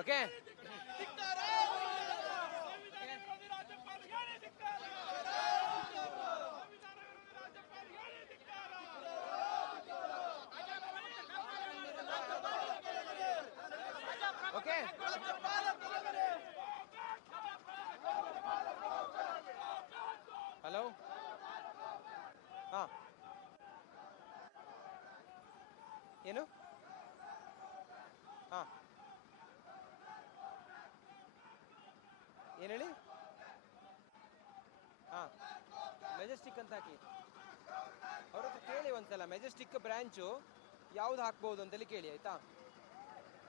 Okay okay hello ಹಾಂ ಏನು ಹಾಂ ಏನು ಹೇಳಿ ಹಾಂ ಮೆಜೆಸ್ಟಿಕ್ ಅಂತ ಹಾಕಿ ಅವ್ರ ಹತ್ರ ಕೇಳಿ ಒಂದ್ಸಲ ಮೆಜೆಸ್ಟಿಕ್ ಬ್ರಾಂಚು ಯಾವ್ದು ಹಾಕ್ಬೋದು ಅಂತೇಳಿ ಕೇಳಿ ಆಯ್ತಾ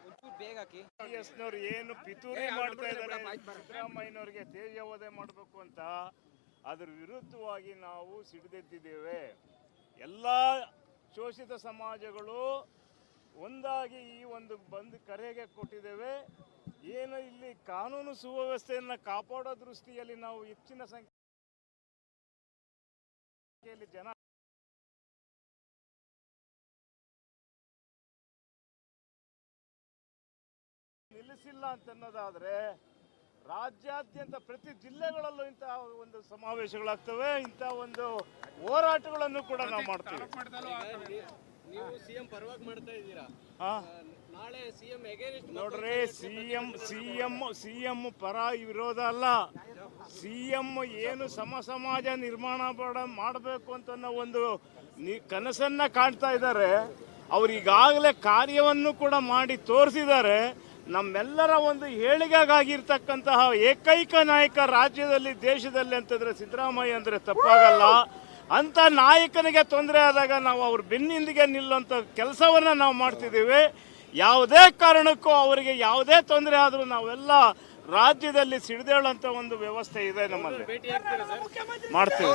ಒಂಚೂರು ಬೇಗ ಹಾಕಿ. ಕಾಂಗ್ರೆಸ್ನವ್ರು ಏನು ಪಿತೂರಿ ಮಾಡ್ತಾ ಇದ್ದಾರೆ ಸಿದ್ದರಾಮಯ್ಯನವರಿಗೆ ತೇಜೋವಧೆ ಮಾಡಬೇಕು ಅಂತ ಅದ್ರ ವಿರುದ್ಧವಾಗಿ ನಾವು ಸಿಡಿದೆದ್ದಿದ್ದೇವೆ. ಎಲ್ಲ ಶೋಷಿತ ಸಮಾಜಗಳು ಒಂದಾಗಿ ಈ ಒಂದು ಬಂದ್ ಕರೆಗೆ ಕೊಟ್ಟಿದ್ದೇವೆ. ಏನು ಇಲ್ಲಿ ಕಾನೂನು ಸುವ್ಯವಸ್ಥೆಯನ್ನು ಕಾಪಾಡೋ ದೃಷ್ಟಿಯಲ್ಲಿ ನಾವು ಹೆಚ್ಚಿನ ಸಂಖ್ಯೆಯಲ್ಲಿ ಜನ ನಿಲ್ಲಿಸಿಲ್ಲ ಅಂತನ್ನೋದಾದ್ರೆ ರಾಜ್ಯಾದ್ಯಂತ ಪ್ರತಿ ಜಿಲ್ಲೆಗಳಲ್ಲೂ ಇಂತಹ ಒಂದು ಸಮಾವೇಶಗಳಾಗ್ತವೆ, ಇಂತಹ ಒಂದು ಹೋರಾಟಗಳನ್ನು ಕೂಡ ನಾವು ಮಾಡ್ತೀವಿ. ನೀವು ಸಿಎಂ ಪರವಾಗಿ ಮಾಡ್ತಾ ಇದ್ದೀರಾ, ನಾಳೆ ಸಿಎಂ ನೋಡ್ರಿ, ಸಿಎಂ ಪರ ವಿರೋಧ ಅಲ್ಲ. ಸಿಎಂ ಏನು ಸಮಾಜ ನಿರ್ಮಾಣ ಮಾಡಬೇಕು ಅಂತ ಒಂದು ಕನಸನ್ನ ಕಾಣ್ತಾ ಇದ್ದಾರೆ. ಅವ್ರು ಈಗಾಗಲೇ ಕಾರ್ಯವನ್ನು ಕೂಡ ಮಾಡಿ ತೋರಿಸಿದ್ದಾರೆ. ನಮ್ಮೆಲ್ಲರ ಒಂದು ಏಳಿಗೆಗಾಗಿರ್ತಕ್ಕಂತಹ ಏಕೈಕ ನಾಯಕ ರಾಜ್ಯದಲ್ಲಿ ದೇಶದಲ್ಲಿ ಅಂತಂದ್ರೆ ಸಿದ್ದರಾಮಯ್ಯ ಅಂದ್ರೆ ತಪ್ಪಾಗಲ್ಲ. ಅಂತ ನಾಯಕನಿಗೆ ತೊಂದರೆ ಆದಾಗ ನಾವು ಅವ್ರ ಬೆನ್ನಿಂದಿಗೆ ನಿಲ್ಲುವಂತ ಕೆಲಸವನ್ನ ನಾವು ಮಾಡ್ತಿದ್ದೀವಿ. ಯಾವುದೇ ಕಾರಣಕ್ಕೂ ಅವರಿಗೆ ಯಾವುದೇ ತೊಂದರೆ ಆದ್ರೂ ನಾವೆಲ್ಲ ರಾಜ್ಯದಲ್ಲಿ ಸಿಡಿದೇಳುವಂತ ಒಂದು ವ್ಯವಸ್ಥೆ ಇದೆ ನಮ್ಮಲ್ಲಿ, ಮಾಡ್ತೀವಿ.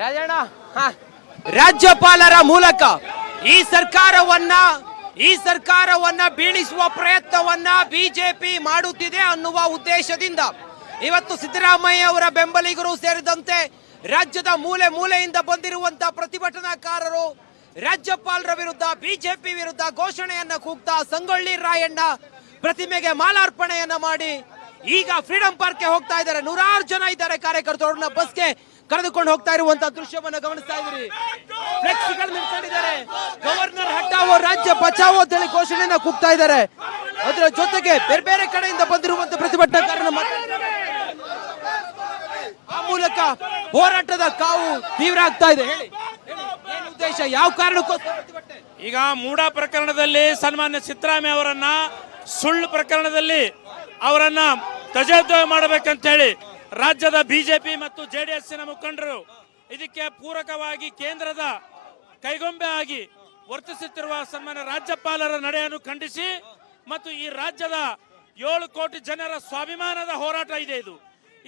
ರಾಜಣ್ಣ, ರಾಜ್ಯಪಾಲರ ಮೂಲಕ ಈ ಸರ್ಕಾರವನ್ನ ಬೀಳಿಸುವ ಪ್ರಯತ್ನವನ್ನ ಬಿಜೆಪಿ ಮಾಡುತ್ತಿದೆ ಅನ್ನುವ ಉದ್ದೇಶದಿಂದ ಇವತ್ತು ಸಿದ್ದರಾಮಯ್ಯ ಅವರ ಬೆಂಬಲಿಗರು ಸೇರಿದಂತೆ ರಾಜ್ಯದ ಮೂಲೆ ಮೂಲೆಯಿಂದ ಬಂದಿರುವಂತಹ ಪ್ರತಿಭಟನಾಕಾರರು ರಾಜ್ಯಪಾಲರ ವಿರುದ್ಧ, ಬಿಜೆಪಿ ವಿರುದ್ಧ ಘೋಷಣೆಯನ್ನ ಕೂಗ್ತಾ ಸಂಗೊಳ್ಳಿ ರಾಯಣ್ಣ ಪ್ರತಿಮೆಗೆ ಮಾಲಾರ್ಪಣೆಯನ್ನ ಮಾಡಿ ಈಗ ಫ್ರೀಡಂ ಪಾರ್ಕ್ಗೆ ಹೋಗ್ತಾ ಇದ್ದಾರೆ. ನೂರಾರು ಜನ ಇದ್ದಾರೆ ಕಾರ್ಯಕರ್ತರನ್ನ ಬಸ್ಗೆ ಕರೆದುಕೊಂಡು ಹೋಗ್ತಾ ಇರುವಂತಹ ದೃಶ್ಯವನ್ನ ಗಮನಿಸ್ತಾ ಇದ್ದೀರಿ. ಫ್ಲೆಕ್ಸ್ಗಳು ನಿಂತ್ಕೊಂಡಿದ್ದಾರೆ. ಗವರ್ನರ್ ಹಟಾವೋ, ರಾಜ್ಯ ಬಚಾವೋ ಅಂತ ಹೇಳಿ ಘೋಷಣೆಯನ್ನ ಕೂಗ್ತಾ ಇದ್ದಾರೆ. ಅದರ ಜೊತೆಗೆ ಬೇರೆ ಬೇರೆ ಕಡೆಯಿಂದ ಬಂದಿರುವಂತಹ ಪ್ರತಿಭಟನಾಕಾರರ ಆ ಮೂಲಕ ಹೋರಾಟದ ಕಾವು ತೀವ್ರ ಆಗ್ತಾ ಇದೆ. ಹೇಳಿ, ಏನು ಉದ್ದೇಶ, ಯಾವ ಕಾರಣಕ್ಕೋಸ್ಕರ ಪ್ರತಿಭಟನೆ? ಈಗ ಮೂಡಾ ಪ್ರಕರಣದಲ್ಲಿ ಸನ್ಮಾನ್ಯ ಸಿದ್ದರಾಮಯ್ಯ ಅವರನ್ನ, ಸುಳ್ಳು ಪ್ರಕರಣದಲ್ಲಿ ಅವರನ್ನ ತಜೋದ್ಯ ಮಾಡಬೇಕಂತ ಹೇಳಿ ರಾಜ್ಯದ ಬಿಜೆಪಿ ಮತ್ತು ಜೆಡಿಎಸ್ನ ಮುಖಂಡರು ಇದಕ್ಕೆ ಪೂರಕವಾಗಿ ಕೇಂದ್ರದ ಕೈಗೊಂಬೆ ಆಗಿ ವರ್ತಿಸುತ್ತಿರುವ ಸನ್ಮಾನ್ಯ ರಾಜ್ಯಪಾಲರ ನಡೆಯನ್ನು ಖಂಡಿಸಿ ಮತ್ತು ಈ ರಾಜ್ಯದ 7 ಕೋಟಿ ಜನರ ಸ್ವಾಭಿಮಾನದ ಹೋರಾಟ ಇದೆ. ಇದು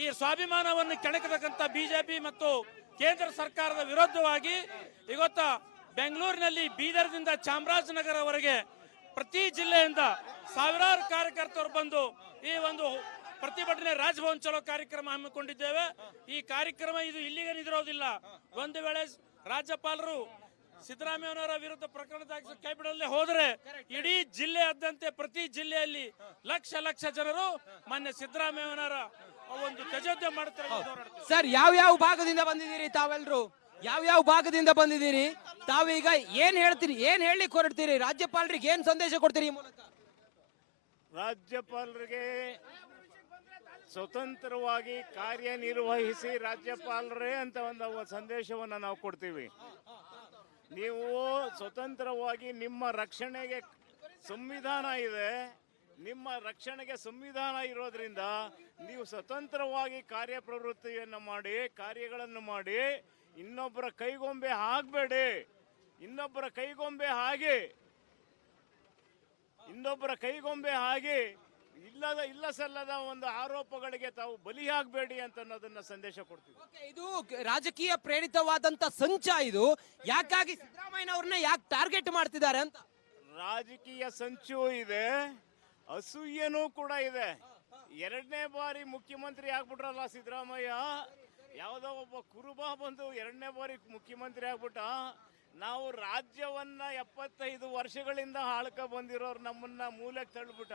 ಈ ಸ್ವಾಭಿಮಾನವನ್ನು ಕೆಣಕತಕ್ಕಂಥ ಬಿಜೆಪಿ ಮತ್ತು ಕೇಂದ್ರ ಸರ್ಕಾರದ ವಿರುದ್ಧವಾಗಿ ಇವತ್ತು ಬೆಂಗಳೂರಿನಲ್ಲಿ ಬೀದರ್ದಿಂದ ಚಾಮರಾಜನಗರವರೆಗೆ ಪ್ರತಿ ಜಿಲ್ಲೆಯಿಂದ ಸಾವಿರಾರು ಕಾರ್ಯಕರ್ತರು ಬಂದು ಈ ಒಂದು ಪ್ರತಿಭಟನೆ ರಾಜಭವನ್ ಚಲೋ ಕಾರ್ಯಕ್ರಮ ಹಮ್ಮಿಕೊಂಡಿದ್ದೇವೆ. ಈ ಕಾರ್ಯಕ್ರಮ ಇದು ಇಲ್ಲಿಗೆ ನಿಂತಿರೋದಿಲ್ಲ. ಒಂದು ವೇಳೆ ರಾಜ್ಯಪಾಲರು ಸಿದ್ದರಾಮಯ್ಯನವರ ವಿರುದ್ಧ ಪ್ರಕರಣ ದಾಖಲಿಸಿ ಕೈ ಬಿಡಲೇ ಹೋದರೆ ಇಡೀ ಜಿಲ್ಲೆಯಾದ್ಯಂತ ಪ್ರತಿ ಜಿಲ್ಲೆಯಲ್ಲಿ ಲಕ್ಷ ಲಕ್ಷ ಜನರು ಮಾನ್ಯ ಸಿದ್ದರಾಮಯ್ಯನವರ ಒಂದು ತಜೋದ್ಯ ಮಾಡುತ್ತಾರೆ. ಸರ್, ಯಾವ ಭಾಗದಿಂದ ಬಂದಿದ್ದೀರಿ ತಾವೆಲ್ಲರೂ? ಯಾವ ಭಾಗದಿಂದ ಬಂದಿದ್ದೀರಿ? ತಾವೀಗ ಏನ್ ಹೇಳ್ತೀರಿ, ಏನ್ ಹೇಳಲಿಕ್ಕೆ ಹೊರಡ್ತೀರಿ? ರಾಜ್ಯಪಾಲರಿಗೆ ಏನ್ ಸಂದೇಶ ಕೊಡ್ತೀರಿ ಈ ಮೂಲಕ? ರಾಜ್ಯಪಾಲರಿಗೆ ಸ್ವತಂತ್ರವಾಗಿ ಕಾರ್ಯನಿರ್ವಹಿಸಿ ರಾಜ್ಯಪಾಲರೇ ಅಂತ ಒಂದು ಸಂದೇಶವನ್ನು ನಾವು ಕೊಡ್ತೀವಿ. ನೀವು ಸ್ವತಂತ್ರವಾಗಿ ನಿಮ್ಮ ರಕ್ಷಣೆಗೆ ಸಂವಿಧಾನ ಇದೆ, ನಿಮ್ಮ ರಕ್ಷಣೆಗೆ ಸಂವಿಧಾನ ಇರೋದ್ರಿಂದ ನೀವು ಸ್ವತಂತ್ರವಾಗಿ ಕಾರ್ಯಪ್ರವೃತ್ತಿಯನ್ನು ಮಾಡಿ, ಕಾರ್ಯಗಳನ್ನು ಮಾಡಿ, ಇನ್ನೊಬ್ಬರ ಕೈಗೊಂಬೆ ಆಗಬೇಡಿ. ಇನ್ನೊಬ್ಬರ ಕೈಗೊಂಬೆ ಹಾಗೆ ಇಲ್ಲ ಸಲ್ಲದ ಒಂದು ಆರೋಪಗಳಿಗೆ ತಾವು ಬಲಿಯಾಗಬೇಡಿ ಅಂತ ಅನ್ನೋದನ್ನ ಸಂದೇಶ ಕೊಡ್ತೀವಿ. ಇದು ರಾಜಕೀಯ ಪ್ರೇರಿತವಾದಂತ ಸಂಚ. ಇದು ಯಾಕಾಗಿ ಸಿದ್ದರಾಮಯ್ಯನವ್ರನ್ನ ಯಾಕೆ ಟಾರ್ಗೆಟ್ ಮಾಡ್ತಿದ್ದಾರೆ ಅಂತ? ರಾಜಕೀಯ ಸಂಚು ಇದೆ, ಅಸೂಯೆನೂ ಕೂಡ ಇದೆ. 2ನೇ ಬಾರಿ ಮುಖ್ಯಮಂತ್ರಿ ಆಗ್ಬಿಟ್ರಲ್ಲ ಸಿದ್ದರಾಮಯ್ಯ. ಯಾವುದೋ ಒಬ್ಬ ಕುರುಬ ಬಂದು 2ನೇ ಬಾರಿ ಮುಖ್ಯಮಂತ್ರಿ ಆಗ್ಬಿಟ್ಟ. ನಾವು ರಾಜ್ಯವನ್ನ 75 ವರ್ಷಗಳಿಂದ ಆಳ್ಕ ಬಂದಿರೋರು ನಮ್ಮನ್ನ ಮೂಲೆಗೆ ತಳ್ಳಿಬಿಟ್ಟ.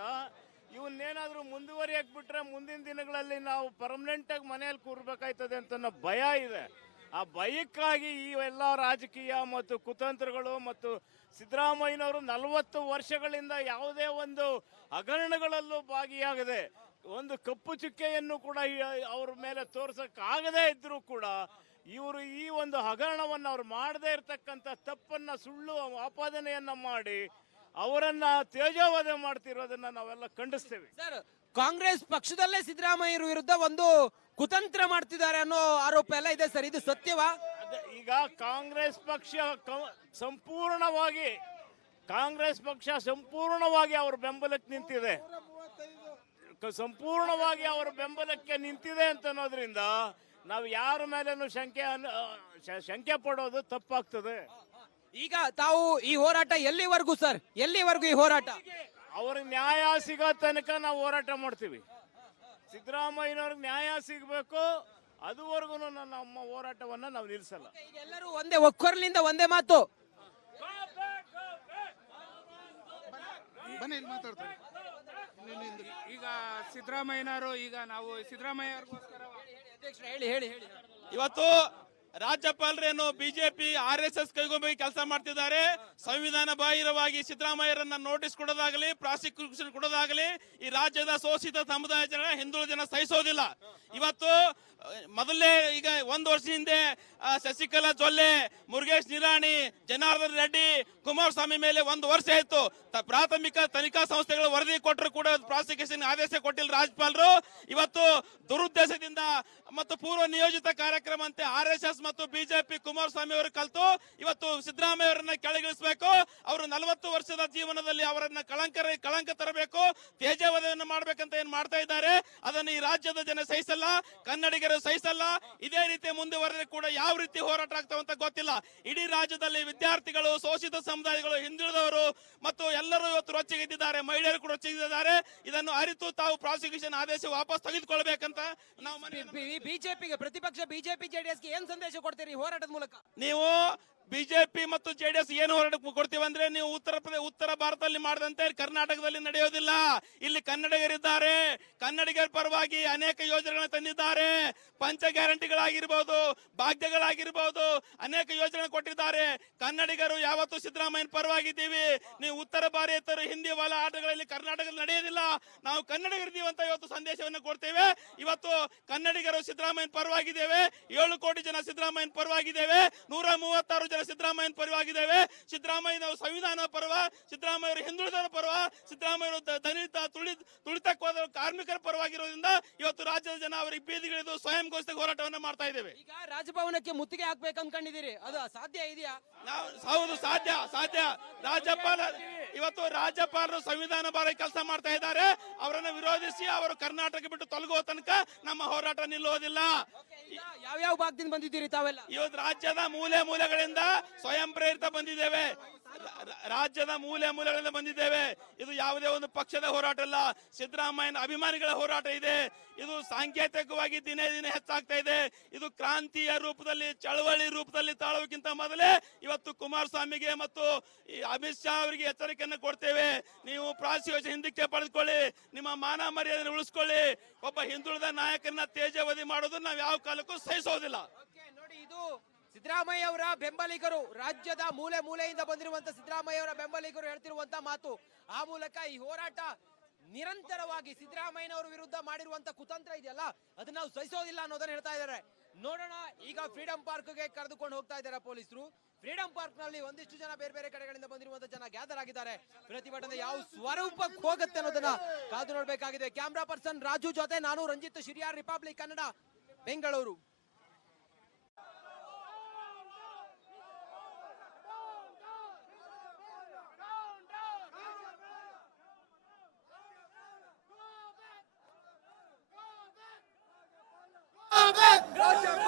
ಇವನ್ನೇನಾದ್ರೂ ಮುಂದುವರಿಯಕ್ ಬಿಟ್ರೆ ಮುಂದಿನ ದಿನಗಳಲ್ಲಿ ನಾವು ಪರ್ಮನೆಂಟ್ ಆಗಿ ಮನೆಯಲ್ಲಿ ಕೂರ್ಬೇಕಾಯ್ತದೆ ಅಂತ ಅನ್ನೋ ಭಯ ಇದೆ. ಆ ಭಯಕ್ಕಾಗಿ ಈ ಎಲ್ಲ ರಾಜಕೀಯ ಮತ್ತು ಕುತಂತ್ರಗಳು ಮತ್ತು ಸಿದ್ದರಾಮಯ್ಯನವರು 40 ವರ್ಷಗಳಿಂದ ಯಾವುದೇ ಒಂದು ಹಗರಣಗಳಲ್ಲೂ ಭಾಗಿಯಾಗದೆ ಒಂದು ಕಪ್ಪು ಚುಕ್ಕೆಯನ್ನು ಕೂಡ ಅವ್ರ ಮೇಲೆ ತೋರ್ಸಕ್ಕಾಗದೇ ಇದ್ರೂ ಕೂಡ ಇವರು ಈ ಒಂದು ಹಗರಣವನ್ನು ಅವ್ರು ಮಾಡದೇ ಇರತಕ್ಕಂಥ ತಪ್ಪನ್ನ ಸುಳ್ಳು ಆಪಾದನೆಯನ್ನ ಮಾಡಿ ಅವರನ್ನ ತೇಜೋವಧೆ ಮಾಡ್ತಿರೋದನ್ನ ನಾವೆಲ್ಲ ಖಂಡಿಸ್ತೇವೆ. ಸರ್, ಕಾಂಗ್ರೆಸ್ ಪಕ್ಷದಲ್ಲೇ ಸಿದ್ದರಾಮಯ್ಯರ ವಿರುದ್ಧ ಒಂದು ಕುತಂತ್ರ ಮಾಡ್ತಿದ್ದಾರೆ ಅನ್ನೋ ಆರೋಪ ಎಲ್ಲ ಇದೆ ಸರ್, ಇದು ಸತ್ಯವಾ? ಈಗ ಕಾಂಗ್ರೆಸ್ ಪಕ್ಷ ಸಂಪೂರ್ಣವಾಗಿ ಅವ್ರ ಬೆಂಬಲಕ್ಕೆ ನಿಂತಿದೆ. ಸಂಪೂರ್ಣವಾಗಿ ಅವರ ಬೆಂಬಲಕ್ಕೆ ನಿಂತಿದೆ ಅಂತ ಅನ್ನೋದ್ರಿಂದ ನಾವು ಯಾರ ಮೇಲೇನು ಶಂಕೆ ಪಡೋದು ತಪ್ಪಾಗ್ತದೆ. ಈಗ ತಾವು ಈ ಹೋರಾಟ ಎಲ್ಲಿವರೆಗೂ ಸರ್, ಎಲ್ಲಿವರೆಗೂ ಈ ಹೋರಾಟ? ಅವ್ರಿಗೆ ನ್ಯಾಯ ಸಿಗೋ ತನಕ ನಾವು ಹೋರಾಟ ಮಾಡ್ತೀವಿ. ಸಿದ್ದರಾಮಯ್ಯನವ್ರಿಗೆ ನ್ಯಾಯ ಸಿಗಬೇಕು, ಅದುವರೆಗೂ ನಮ್ಮ ಹೋರಾಟವನ್ನ ನಾವು ನಿಲ್ಲಿಸಲ್ಲ. ಈಗ ಎಲ್ಲರೂ ಒಂದೇ ಒಕ್ಕೊರಲಿಂದ ಒಂದೇ ಮಾತು. ಬನ್ನಿ ಇಲ್ಲಿ ಮಾತಾಡ್ತಾರೆ. ಈಗ ಸಿದ್ದರಾಮಯ್ಯನವರು ಈಗ ನಾವು ಸಿದ್ದರಾಮಯ್ಯ ಹೇಳಿ ಹೇಳಿ ಹೇಳಿ. ಇವತ್ತು ರಾಜ್ಯಪಾಲರೇನು ಬಿಜೆಪಿ RSS ಕೈಗೊಂಬಿ ಕೆಲಸ ಮಾಡ್ತಿದ್ದಾರೆ. ಸಂವಿಧಾನ ಬಾಹಿರವಾಗಿ ಸಿದ್ದರಾಮಯ್ಯರನ್ನ ನೋಟಿಸ್ ಕೊಡೋದಾಗಲಿ, ಪ್ರಾಸಿಕ್ಯೂಷನ್ ಕೊಡೋದಾಗಲಿ ಈ ರಾಜ್ಯದ ಶೋಷಿತ ಸಮುದಾಯ ಜನ, ಹಿಂದುಳಿದ ಜನ ಸಹಿಸೋದಿಲ್ಲ. ಇವತ್ತು ಮೊದಲೇ ಈಗ 1 ವರ್ಷ ಹಿಂದೆ ಶಶಿಕಲಾ ಜೊಲ್ಲೆ, ಮುರುಗೇಶ್ ನಿರಾಣಿ, ಜನಾರ್ದನ್ ರೆಡ್ಡಿ, ಕುಮಾರಸ್ವಾಮಿ ಮೇಲೆ 1 ವರ್ಷ ಆಯ್ತು. ಪ್ರಾಥಮಿಕ ತನಿಖಾ ಸಂಸ್ಥೆಗಳು ವರದಿ ಕೊಟ್ಟರು ಕೂಡ ಪ್ರಾಸಿಕ್ಯೂಷನ್ ಆದೇಶ ಕೊಟ್ಟಿಲ್ಲ ರಾಜ್ಯಪಾಲರು. ಇವತ್ತು ದುರುದ್ದೇಶದಿಂದ ಮತ್ತು ಪೂರ್ವ ನಿಯೋಜಿತ ಕಾರ್ಯಕ್ರಮ ಅಂತೆ RSS ಮತ್ತು ಬಿಜೆಪಿ ಕುಮಾರಸ್ವಾಮಿ ಅವರು ಕಲ್ತು ಇವತ್ತು ಸಿದ್ದರಾಮಯ್ಯ ಅವರನ್ನ ಕೆಳಗಿಳಿಸಬೇಕು. ಅವರು 40 ವರ್ಷದ ಜೀವನದಲ್ಲಿ ಅವರನ್ನ ಕಳಂಕ ತರಬೇಕು, ತೇಜೋವಧೆಯನ್ನು ಮಾಡ್ಬೇಕಂತ ಏನ್ ಮಾಡ್ತಾ ಇದ್ದಾರೆ, ಅದನ್ನು ಈ ರಾಜ್ಯದ ಜನ ಸಹಿಸಲ್ಲ, ಕನ್ನಡಿಗರು ಸಹಿಸಲ್ಲ. ಇದೇ ರೀತಿ ಮುಂದುವರೆದ್ರೆ ಕೂಡ ಯಾವ ರೀತಿ ಹೋರಾಟ ಆಗ್ತಾವಂತ ಗೊತ್ತಿಲ್ಲ. ಇಡೀ ರಾಜ್ಯದಲ್ಲಿ ವಿದ್ಯಾರ್ಥಿಗಳು, ಶೋಷಿತ ಸಮುದಾಯಗಳು, ಹಿಂದುಳಿದವರು ಮತ್ತು ಎಲ್ಲರೂ ಇವತ್ತು ರೊಚ್ಚಿಗೆದ್ದಿದ್ದಾರೆ, ಮಹಿಳೆಯರು ಕೂಡ ರೊಚ್ಚಿಗೆದ್ದಿದ್ದಾರೆ. ಇದನ್ನು ಅರಿತು ತಾವು ಪ್ರಾಸಿಕ್ಯೂಷನ್ ಆದೇಶ ವಾಪಸ್ ತೆಗೆದುಕೊಳ್ಬೇಕಂತ ನಾವು ಬಿಜೆಪಿಗೆ, ಪ್ರತಿಪಕ್ಷ ಬಿಜೆಪಿ ಜೆಡಿಎಸ್ಗೆ ಏನ್ ಸಂದೇಶ ಕೊಡ್ತೀರಿ ಈ ಹೋರಾಟದ ಮೂಲಕ? ನೀವು ಬಿಜೆಪಿ ಮತ್ತು ಜೆಡಿಎಸ್ ಏನು ಹೋರಾಟ ಕೊಡ್ತೀವಿ ಅಂದ್ರೆ, ನೀವು ಉತ್ತರ ಭಾರತದಲ್ಲಿ ಮಾಡದಂತೆ ಕರ್ನಾಟಕದಲ್ಲಿ ನಡೆಯೋದಿಲ್ಲ. ಇಲ್ಲಿ ಕನ್ನಡಿಗರಿದ್ದಾರೆ, ಕನ್ನಡಿಗರ ಪರವಾಗಿ ಅನೇಕ ಯೋಜನೆಗಳನ್ನು ತಂದಿದ್ದಾರೆ. ಪಂಚ ಗ್ಯಾರಂಟಿಗಳಾಗಿರ್ಬೋದು, ಭಾಗ್ಯಗಳಾಗಿರ್ಬೋದು, ಅನೇಕ ಯೋಜನೆ ಕೊಟ್ಟಿದ್ದಾರೆ. ಕನ್ನಡಿಗರು ಯಾವತ್ತೂ ಸಿದ್ದರಾಮಯ್ಯನ ಪರವಾಗಿದ್ದೀವಿ. ನೀವು ಉತ್ತರ ಭಾರತೀಯರು ಹಿಂದಿ ವಾಲ ಆಟಗಳಲ್ಲಿ ಕರ್ನಾಟಕದಲ್ಲಿ ನಡೆಯೋದಿಲ್ಲ. ನಾವು ಕನ್ನಡಿಗರಿದ್ದೀವಿ ಅಂತ ಇವತ್ತು ಸಂದೇಶವನ್ನು ಕೊಡ್ತೇವೆ. ಇವತ್ತು ಕನ್ನಡಿಗರು ಸಿದ್ದರಾಮಯ್ಯನ ಪರವಾಗಿದ್ದೇವೆ. 7 ಕೋಟಿ ಜನ ಸಿದ್ದರಾಮಯ್ಯನ ಪರವಾಗಿದ್ದೇವೆ. 136 ಜನ ಸಿದ್ದರಾಮಯ್ಯನ ಪರವಾಗಿದ್ದೇವೆ. ಸಿದ್ದರಾಮಯ್ಯ ಸಂವಿಧಾನ ಪರವ, ಸಿದ್ದರಾಮಯ್ಯವರು ಹಿಂದುಳಿದವರ ಪರವ, ಸಿದ್ದರಾಮಯ್ಯವರು ದಲಿತ ತುಳಿತಕ್ಕೋದ ಕಾರ್ಮಿಕರ ಪರವಾಗಿರೋದ್ರಿಂದ ಇವತ್ತು ರಾಜ್ಯದ ಜನ ಅವರಿಗೆ ಬೀದಿಗಿಳಿದು ಸ್ವಯಂ ಘೋಷಿತ ಹೋರಾಟವನ್ನು ಮಾಡ್ತಾ ಇದ್ದೇವೆ. ಈಗ ರಾಜಭವನಕ್ಕೆ ಮುತ್ತಿಗೆ ಹಾಕ್ಬೇಕು ಅನ್ಕೊಂಡಿದ್ದೀರಿ, ಅದು ಸಾಧ್ಯ ಇದೆಯಾ? ಹೌದು, ಸಾಧ್ಯ. ಇವತ್ತು ರಾಜ್ಯಪಾಲರು ಸಂವಿಧಾನ ಬಾರ ಕೆಲಸ ಮಾಡ್ತಾ ಇದ್ದಾರೆ. ಅವರನ್ನು ವಿರೋಧಿಸಿ ಅವರು ಕರ್ನಾಟಕ ಬಿಟ್ಟು ತೊಲಗುವ ತನಕ ನಮ್ಮ ಹೋರಾಟ ನಿಲ್ಲುವುದಿಲ್ಲ. ಯಾವ್ಯಾವ ಭಾಗದಿಂದ ಬಂದಿದ್ದೀರಿ ತಾವೆಲ್ಲ? ಇವತ್ತು ರಾಜ್ಯದ ಮೂಲೆಗಳಿಂದ ಸ್ವಯಂ ಪ್ರೇರಿತ ಬಂದಿದ್ದೇವೆ. ರಾಜ್ಯದ ಮೂಲೆಗಳಿಂದ ಬಂದಿದ್ದೇವೆ. ಇದು ಯಾವುದೇ ಒಂದು ಪಕ್ಷದ ಹೋರಾಟ ಅಲ್ಲ, ಸಿದ್ದರಾಮಯ್ಯನ ಅಭಿಮಾನಿಗಳ ಹೋರಾಟ ಇದೆ. ಇದು ಸಾಂಕೇತಿಕವಾಗಿ ದಿನೇ ಹೆಚ್ಚಾಗ್ತಾ ಇದೆ. ಇದು ಕ್ರಾಂತಿಯ ರೂಪದಲ್ಲಿ, ಚಳವಳಿ ರೂಪದಲ್ಲಿ ತಾಳುವುದಕ್ಕಿಂತ ಮೊದಲೇ ಇವತ್ತು ಕುಮಾರಸ್ವಾಮಿಗೆ ಮತ್ತು ಅಮಿತ್ ಶಾ ಅವರಿಗೆ ಎಚ್ಚರಿಕೆಯನ್ನು ಕೊಡ್ತೇವೆ. ನೀವು ಪ್ರಾಸಿಕ್ಯೂಷನ್ ಹಿಂದಕ್ಕೆ ಪಡೆದುಕೊಳ್ಳಿ, ನಿಮ್ಮ ಮಾನ ಮರ್ಯಾದೆ ಉಳಿಸ್ಕೊಳ್ಳಿ. ಒಬ್ಬ ಹಿಂದುಳಿದ ನಾಯಕರನ್ನ ತೇಜೋವಧಿ ಮಾಡೋದು ನಾವು ಯಾವ ಕಾಲಕ್ಕೂ ಸಹಿಸೋದಿಲ್ಲ. ನೋಡಿ, ಇದು ಸಿದ್ದರಾಮಯ್ಯ ಅವರ ಬೆಂಬಲಿಗರು, ರಾಜ್ಯದ ಮೂಲೆಯಿಂದ ಬಂದಿರುವಂತ ಸಿದ್ದರಾಮಯ್ಯ ಅವರ ಬೆಂಬಲಿಗರು ಹೇಳ್ತಿರುವಂತ ಮಾತು. ಆ ಮೂಲಕ ಈ ಹೋರಾಟ ನಿರಂತರವಾಗಿ ಸಿದ್ದರಾಮಯ್ಯನವರ ವಿರುದ್ಧ ಮಾಡಿರುವಂತ ಕುತಂತ್ರ ಇದೆಯಲ್ಲ, ಅದನ್ನ ನಾವು ಸಹಿಸೋದಿಲ್ಲ ಅನ್ನೋದನ್ನ ಹೇಳ್ತಾ ಇದ್ದಾರೆ. ನೋಡೋಣ, ಈಗ ಫ್ರೀಡಂ ಪಾರ್ಕ್ಗೆ ಕರೆದುಕೊಂಡು ಹೋಗ್ತಾ ಇದ್ದಾರೆ ಪೊಲೀಸರು. ಫ್ರೀಡಂ ಪಾರ್ಕ್ ನಲ್ಲಿ ಒಂದಿಷ್ಟು ಜನ ಬೇರೆ ಕಡೆಗಳಿಂದ ಬಂದಿರುವಂತ ಜನ ಗ್ಯಾದರ್ ಆಗಿದ್ದಾರೆ. ಪ್ರತಿಭಟನೆ ಯಾವ ಸ್ವರೂಪಕ್ಕೆ ಹೋಗುತ್ತೆ ಅನ್ನೋದನ್ನ ಕಾದು ನೋಡ್ಬೇಕಾಗಿದೆ. ಕ್ಯಾಮ್ರಾ ಪರ್ಸನ್ ರಾಜು ಜೊತೆ ನಾನು ರಂಜಿತ್ ಶಿರಿಯಾರ್, ರಿಪಬ್ಲಿಕ್ ಕನ್ನಡ, ಬೆಂಗಳೂರು. ಮಾಡಬೇಕು